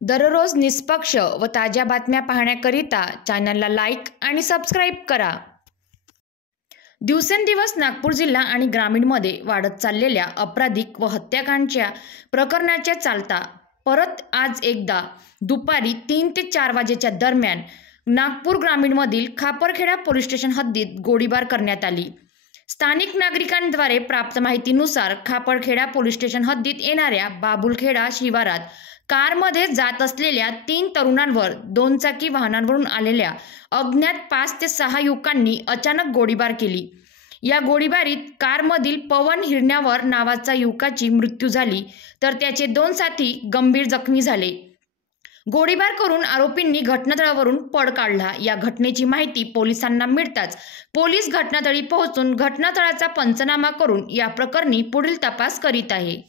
दररोज निष्पक्ष व ताज्या बातम्या पाहण्याकरिता चॅनलला लाईक आणि सबस्क्राईब करा। दिवसेंदिवस नागपूर जिल्हा आणि ग्रामीणमध्ये वाढत चाललेल्या आपराधिक व हत्याकांडाच्या प्रकरणाच्या चालता परत आज एकदा दुपारी 3 ते 4 वाजेच्या दरम्यान नागपूर ग्रामीणमधील खापरखेडा पोलीस स्टेशन हद्दीत गोळीबार करण्यात आली। स्थानिक नागरिकांद्वारे प्राप्त माहितीनुसार खापरखेडा पोलीस स्टेशन हद्दीत येणाऱ्या बाबुलखेडा शिवारात कारमध्ये जात असलेल्या 3 तरुणांवर 2 चाकी वाहनांवरून आलेल्या अज्ञात 5 ते 6 युवकांनी अचानक गोळीबार केली। या गोळीबारीत कारमधील पवन हिरण्यावर नावाचा युवकाची मृत्यू झाली, तर त्याचे 2 साथी गंभीर जखमी झाले। गोळीबार करून आरोपींनी घटनास्थळावरून पळ काढला। या घटनेची माहिती पोलिसांना मिळताच पोलीस घटनास्थळी पोहोचून घटनास्थळाचा पंचनामा करून या प्रकरणी पुढील तपास करीत आहे।